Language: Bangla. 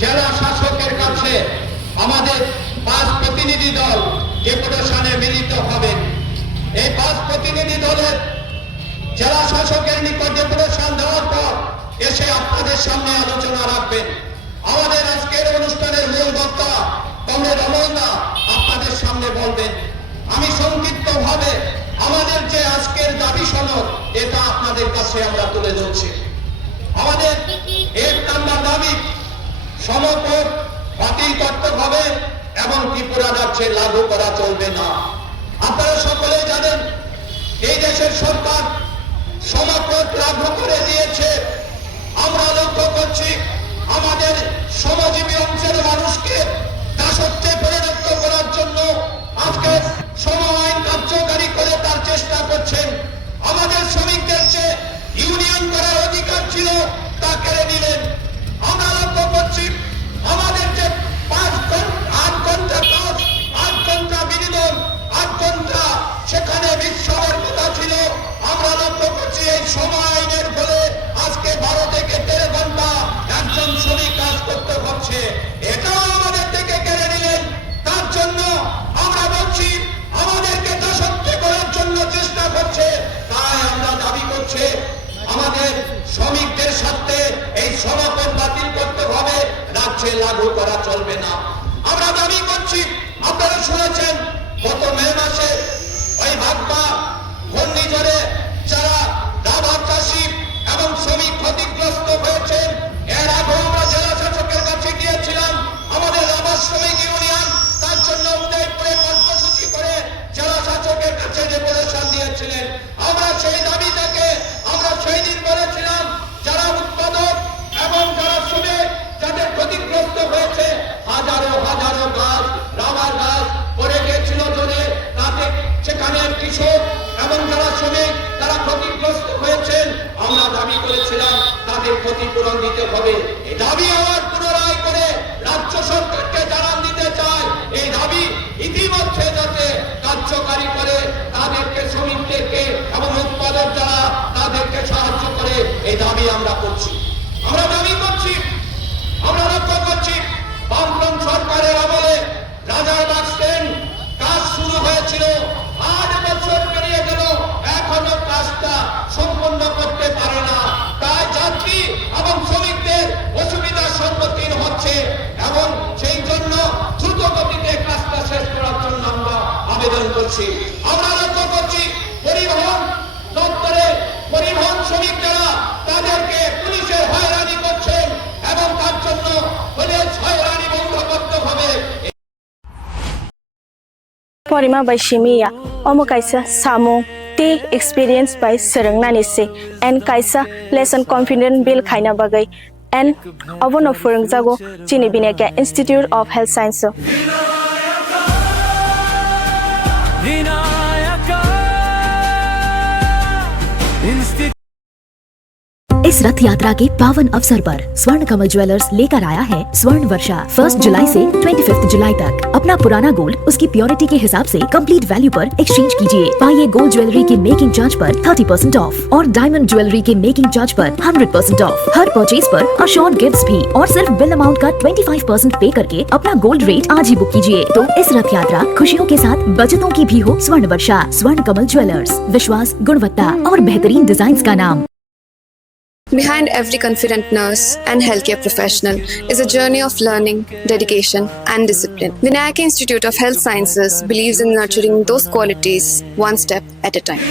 জেলা শাসকের কাছে আমাদের 5 প্রতিনিধি দল ডেপুটেশনে মিলিত হবেন। এই 5 প্রতিনিধি দলের জেলা শাসকের নিকট ডেপুটেশন দেওয়ার পর এসে আপনাদের সামনে আলোচনা রাখবেন। আমাদের আজকের অনুষ্ঠানের মূল বক্তা কমরেড অমলদা আপনাদের সামনে বলবেন। আমি সংক্ষিপ্তভাবে আমাদের যে আজকের দাবি সনদ এটা আপনাদের কাছে আমরা তুলে ধরছি। আমাদের 1 নম্বর দাবি, সমকর বাতিল করতে হবে এবং ত্রিপুরা রাজ্যে লাগু করা চলবে না। আপনারা সকলে জানেন এই দেশের সরকার সমকর লাগু করে দিয়েছে। আমরা লক্ষ্য করছি আমাদের শ্রমজীবী অংশের মানুষকে দাসত্বে পরিণত করার জন্য আজকে শ্রম আইন কার্যকারী করে তার চেষ্টা করছেন। আমাদের শ্রমিকদের যে ইউনিয়ন করার অধিকার ছিল তা কেড়ে নিলেন। আমরা লক্ষ্য করছি আমাদের যে 8 ঘন্টা কাজ, 8 ঘন্টা বিনোদন, 8 ঘন্টা সেখানে বিশ্রামের কথা ছিল। আমরা লক্ষ্য করছি এই শ্রম আইনের ফলে আজকে 12 থেকে 13 ঘন্টা একজন শ্রমিক কাজ করতে হচ্ছে। এটাও আমাদের থেকে কেড়ে নিলেন। তার জন্য আমরা বলছি আমাদেরকে দাসত্বে করার জন্য চেষ্টা করছে। তাই আমরা দাবি করছি আমাদের শ্রমিকদের সাথে এই সমকর বাতিল করতে হবে, রাজ্যে লাগু করা চলবে না। আমরা দাবি করছি, আপনারা শুনেছেন গত মে মাসে ওই ভাগবা ঘূর্ণিঝড়ে যারা রাবার চাষি এবং শ্রমিক ক্ষতিগ্রস্ত হয়েছেন, এর আগে আমরা জেলা শাসকের কাছে গিয়েছিলাম। আমাদের রাবার শ্রমিক ইউনিয়ন তার জন্য উদয়পুরে কর্মসূচি করে জেলা শাসকের কাছে ডেপুটেশন দিয়েছিলেন। আমরা সেই দাবিটাকে আমরা সেই দিন বলেছিলাম যারা উৎপাদক এবং যারা শ্রমিক যাদের ক্ষতিগ্রস্ত হয়েছে, হাজারো হাজারো গাছ, রাবার গাছ পড়ে গিয়েছিল জলে, তাতে সেখানে কৃষক এবং যারা শ্রমিক তারা ক্ষতিগ্রস্ত হয়েছেন। আমরা দাবি করেছিলাম তাদের ক্ষতিপূরণ দিতে হবে। এই দাবি আবার পুনরায় করে রাজ্য সরকারকে জানান দিতে চাই, এই দাবি ইতিমধ্যে যাতে কার্যকারী করে তাদেরকে, শ্রমিকদেরকে এবং উৎপাদক যারা তাদেরকে সাহায্য করে, এই দাবি আমরা করছি। আমরা দাবি করছি, আমরা লক্ষ্য করছি বামফ্রন্ট সরকারের আমলে রাজারবাগ ট্রেন কাজ শুরু হয়েছিল, 8 বছর পেরিয়ে গেল, এখনো কাজটা সম্পন্ন করতে পারে না। তাই যাত্রী এবং শ্রমিকদের অসুবিধার সম্মুখীন হচ্ছে এবং সেই জন্য দ্রুত গতিতে কাজটা শেষ করার জন্য আমরা আবেদন করছি। আমরা লক্ষ্য করছি পরিবহন দপ্তরে পরিবহন শ্রমিক যারা তাদেরকে পুলিশের হয়রানি করছেন এবং তার জন্য পুলিশ হয়রানি বন্ধ করতে হবে। Porima by Shimiya, Omo Kaisa Samu, T experience by Serengnanisi, and Kaisa lesson confident Bill Kaina Bagay, and Abono Furungzago, Chinibineka Institute of Health Science. इस रथ यात्रा के पावन अवसर पर स्वर्ण कमल ज्वेलर्स लेकर आया है स्वर्ण वर्षा। 1 जुलाई से 25 जुलाई तक अपना पुराना गोल्ड उसकी प्योरिटी के हिसाब से कंप्लीट वैल्यू पर एक्सचेंज कीजिए। पाइए गोल्ड ज्वेलरी के मेकिंग चार्ज पर 30% ऑफ और डायमंड ज्वेलरी के मेकिंग चार्ज पर 100% ऑफ। हर परचेज पर अशोर्ड गिफ्ट्स भी और सिर्फ बिल अमाउंट का 25% पे करके अपना गोल्ड रेट आज ही बुक कीजिए। तो इस रथ यात्रा खुशियों के साथ बचतों की भी हो स्वर्ण वर्षा। स्वर्ण कमल ज्वेलर्स, विश्वास, गुणवत्ता और बेहतरीन डिजाइन का नाम। Behind every confident nurse and healthcare professional is a journey of learning, dedication, and discipline. Vinayaka Institute of Health Sciences believes in nurturing those qualities one step at a time.